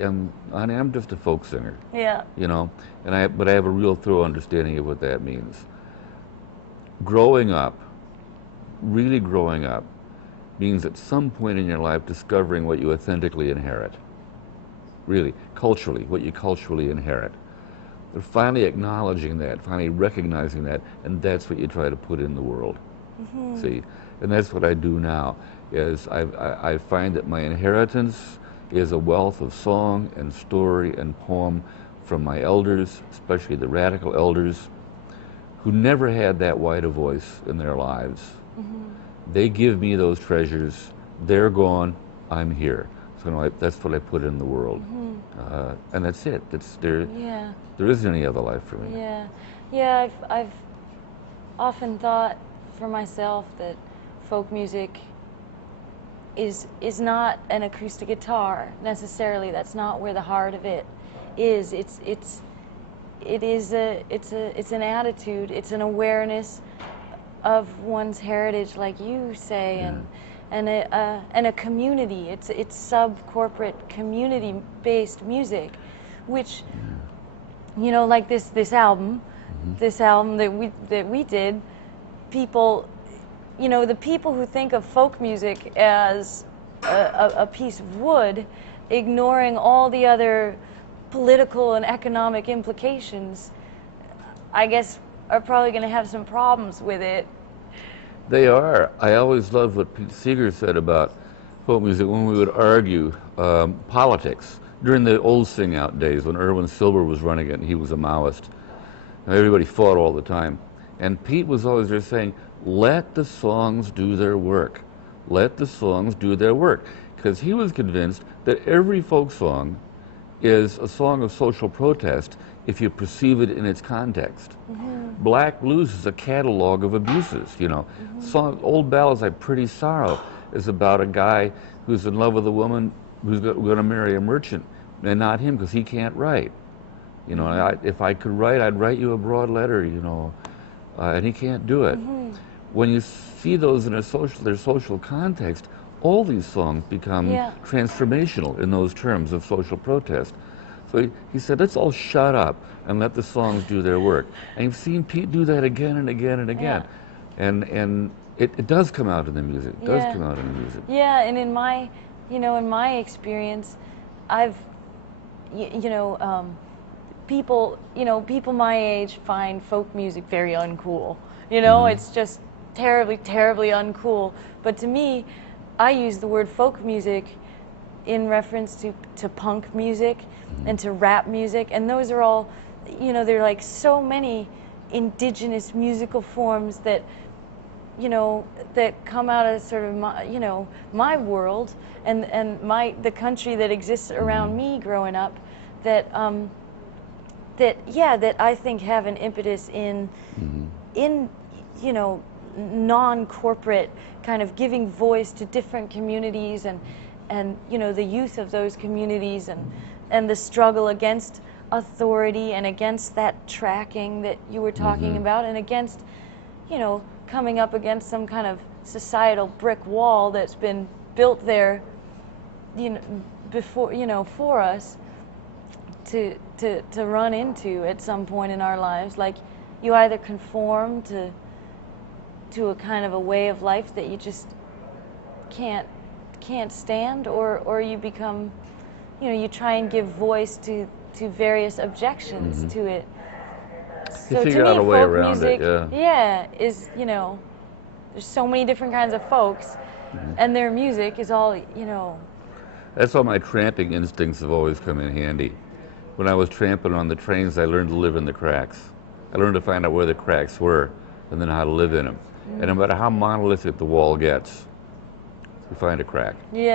I'm just a folk singer, Yeah. you know, but I have a real thorough understanding of what that means. Growing up, really growing up, means at some point in your life discovering what you authentically inherit. Really, culturally, what you culturally inherit. They're finally acknowledging that, finally recognizing that, and that's what you try to put in the world. See, and that's what I do now. Is I find that my inheritance is a wealth of song and story and poem from my elders, especially the radical elders, who never had that wide a voice in their lives. They give me those treasures. They're gone. I'm here. So that's what I put in the world, and that's it. That's there. Yeah. There isn't any other life for me. Yeah. Yeah. I've often thought for myself that folk music is not an acoustic guitar necessarily. That's not where the heart of it is. It's an attitude. It's an awareness of one's heritage, like you say, and a community. It's sub-corporate, community-based music, which, you know, like this album, that we did, people, you know, the people who think of folk music as a piece of wood, ignoring all the other political and economic implications, I guess, are probably going to have some problems with it. They are. I always loved what Pete Seeger said about folk music when we would argue politics during the old sing-out days when Irwin Silber was running it and he was a Maoist. Everybody fought all the time. And Pete was always there saying, let the songs do their work. Let the songs do their work. Because he was convinced that every folk song is a song of social protest if you perceive it in its context. Black blues is a catalog of abuses, you know. Old ballads like Pretty Sorrow is about a guy who's in love with a woman who's going to marry a merchant, and not him because he can't write. You know, if I could write, I'd write you a broad letter, you know, and he can't do it. When you see those in their social context, all these songs become transformational in those terms of social protest. So he said, let's all shut up and let the songs do their work. And you've seen Pete do that again and again and again. And it does come out in the music. It does come out in the music. Yeah, and in my, you know, in my experience, people, you know, people my age find folk music very uncool. You know, it's just terribly, terribly uncool. But to me, I use the word folk music in reference to punk music and to rap music, and those are all, you know, they're like so many indigenous musical forms that, you know, that come out of sort of my, you know, my world and the country that exists around me growing up, that that I think have an impetus in you know, non-corporate kind of giving voice to different communities and you know, the youth of those communities and the struggle against authority and against that tracking that you were talking about, and against, you know, coming up against some kind of societal brick wall that's been built there, you know, before, you know, for us to run into at some point in our lives. Like, you either conform to a kind of a way of life that you just can't stand, or you become, you know, you try and give voice to various objections to it. You So figure to out me, a way folk around music, it, is, you know, there's so many different kinds of folks, and their music is all, you know. That's why my tramping instincts have always come in handy. When I was tramping on the trains, I learned to live in the cracks. I learned to find out where the cracks were and then how to live in them. And no matter how monolithic the wall gets, you find a crack. Yeah.